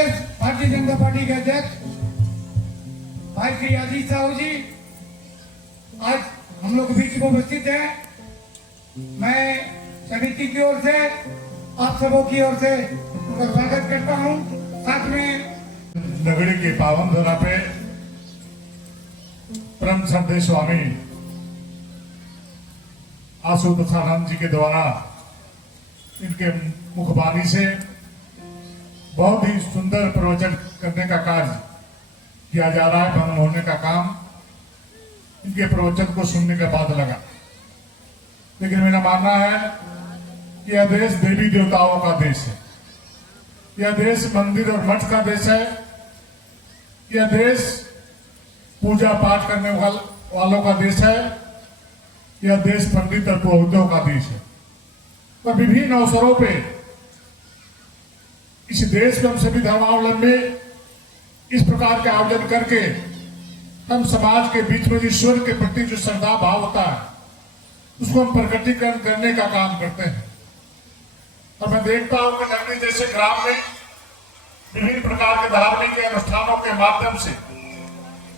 प्रदेश Bharatiya Janata party के अध्यक्ष भाई श्री अजीत साहू जी आज हम लोग के बीच में उपस्थित है। मैं समिति की ओर से आप सबों की ओर से उनका स्वागत करता हूं। साथ में नगरी के पावन धरा पे परम श्रद्धेय स्वामी आशुतोषानंद जी के द्वारा इनके मुखबानी से बहुत ही सुंदर प्रवचन करने का कार्य किया जा रहा है। भवन होने का काम इनके प्रवचन को सुनने के बाद लगा, लेकिन मेरा मानना है कि यह देश देवी देवताओं का देश है, यह देश मंदिर और मठ का देश है, यह देश पूजा पाठ करने वालों का देश है, यह देश पंडित और पुरोहितों का देश है। पर विभिन्न अवसरों पे इस देश में हम सभी धर्मावलंबी इस प्रकार के आयोजन करके हम समाज के बीच में ईश्वर के प्रति जो श्रद्धा भाव होता है उसको हम प्रकटीकरण करने का काम करते हैं। और मैं देखता हूं कि नगरी जैसे ग्राम में विभिन्न प्रकार के धार्मिक अनुष्ठानों के माध्यम से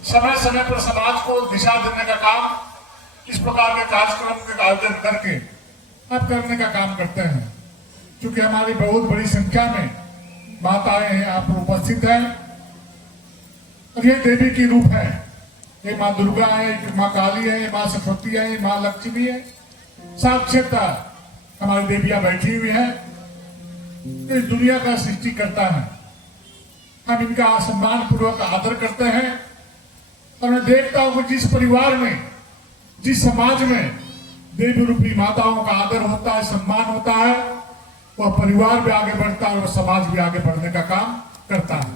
समय समय पर समाज को दिशा देने का काम इस प्रकार के कार्यक्रम के आयोजन करके अब करने का काम करते हैं। क्योंकि हमारी बहुत बड़ी संख्या में माताएं हैं, आप उपस्थित हैं, और ये देवी की रूप है। ये माँ दुर्गा है, माँ काली है, माँ सरस्वती है, माँ लक्ष्मी है, साक्षात हमारी देवियां बैठी हुई हैं। इस दुनिया का सृष्टि करता है, हम इनका सम्मान पूर्वक आदर करते हैं। और मैं देखता हूं कि जिस परिवार में, जिस समाज में देवी रूपी माताओं का आदर होता है, सम्मान होता है, वह परिवार भी आगे बढ़ता है और समाज भी आगे बढ़ने का काम करता है।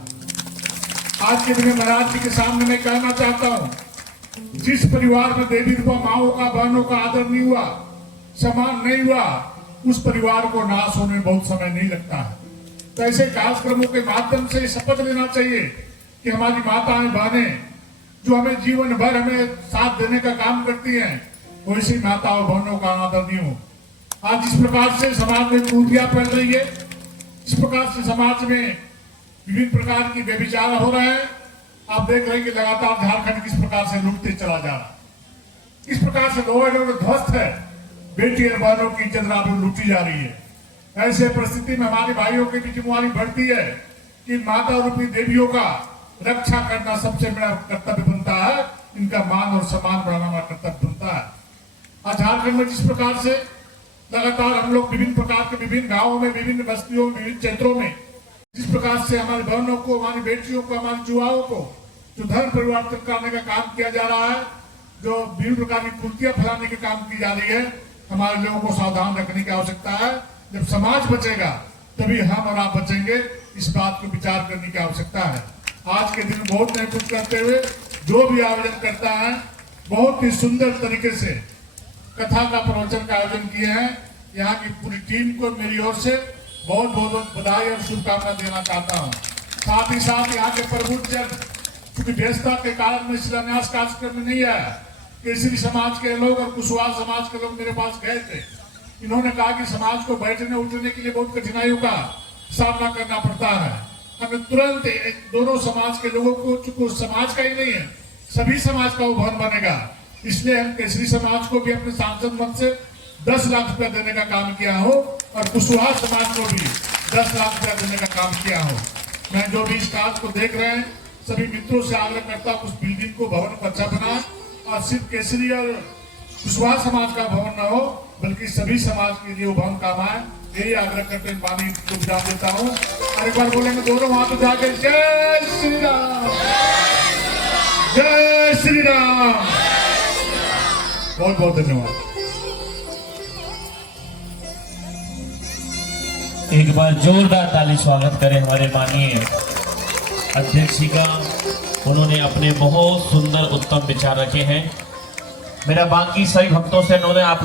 आज के दिन महाराज जी के सामने मैं कहना चाहता हूं, जिस परिवार में देवी रूपा माओं का, बहनों का आदर नहीं हुआ, सम्मान नहीं हुआ, उस परिवार को नाश होने में बहुत समय नहीं लगता है। तो ऐसे कार्यक्रमों के माध्यम से शपथ लेना चाहिए कि हमारी माताएं बहनें जो हमें जीवन भर हमें साथ देने का काम करती हैं, वैसी माताओं बहनों का आदर नहीं हो। आज जिस प्रकार से समाज में कुरीतियां फैल रही है, जिस प्रकार से समाज में विभिन्न प्रकार की व्यभिचार हो रहे हैं, आप देख रहे हैं कि लगातार झारखंड किस प्रकार से लूटते चला जा रहा है, किस प्रकार से लोग ध्वस्त है, बेटी और बहनों की इज्जत लूटी जा रही है। ऐसे परिस्थिति में हमारे भाइयों की भी जिम्मेवारी बढ़ती है कि माता रूपी देवियों का रक्षा करना सबसे बड़ा कर्तव्य बनता है, इनका मान और सम्मान बढ़ाना हमारा कर्तव्य बनता है। आज झारखंड में जिस प्रकार से लगातार हम लोग विभिन्न प्रकार के विभिन्न गांवों में, विभिन्न बस्तियों में, विभिन्न क्षेत्रों में जिस प्रकार से हमारी बहनों को, हमारी बेटियों को, हमारी युवाओं को जो धर्म परिवर्तन करने का काम किया जा रहा है, जो विभिन्न प्रकार की कुरीतियां फैलाने के काम की जा रही है, हमारे लोगों को सावधान रखने की आवश्यकता है। जब समाज बचेगा तभी हम और आप बचेंगे, इस बात को विचार करने की आवश्यकता है। आज के दिन बहुत महसूस करते हुए जो भी आयोजन करता है, बहुत ही सुंदर तरीके से कथा का प्रवचन का आयोजन किए हैं। यहाँ की पूरी टीम को मेरी ओर से बहुत बहुत बधाई और शुभकामना देना चाहता हूँ। साथ ही साथ यहाँ के प्रबुद्ध जन क्योंकि व्यस्तता के कारण में शिलान्यास कार्यक्रम में नहीं आया, केसरी समाज के लोग और कुशवाहा समाज के लोग मेरे पास गए थे। इन्होंने कहा कि समाज को बैठने उठने के लिए बहुत कठिनाइयों का सामना करना पड़ता है। हमें तुरंत दोनों समाज के लोगों को, चूंकि समाज का ही नहीं है, सभी समाज का वो भवन बनेगा, इसलिए हम केसरी समाज को भी अपने सांसद मद से 10 लाख रुपया देने का काम किया हो और कुशवाहा समाज को भी 10 लाख रुपया देने का काम किया हो। मैं जो भी इस कार्य को देख रहे हैं, सभी मित्रों से आग्रह करता हूँ उस बिल्डिंग को, भवन को अच्छा बनाए और सिर्फ केसरी और कुशवाहा समाज का भवन न हो, बल्कि सभी समाज के लिए वो भवन काम आए, यही आग्रह करते वाणी को विराम देता हूँ। और एक बार बोलेंगे दोनों हाथ उठाकर जय श्री राम, जय श्री राम। बहुत बहुत धन्यवाद। एक बार जोरदार ताली स्वागत करें हमारे माननीय अध्यक्ष जी का। उन्होंने अपने बहुत सुंदर उत्तम विचार रखे हैं। मेरा बाकी सभी भक्तों से उन्होंने आप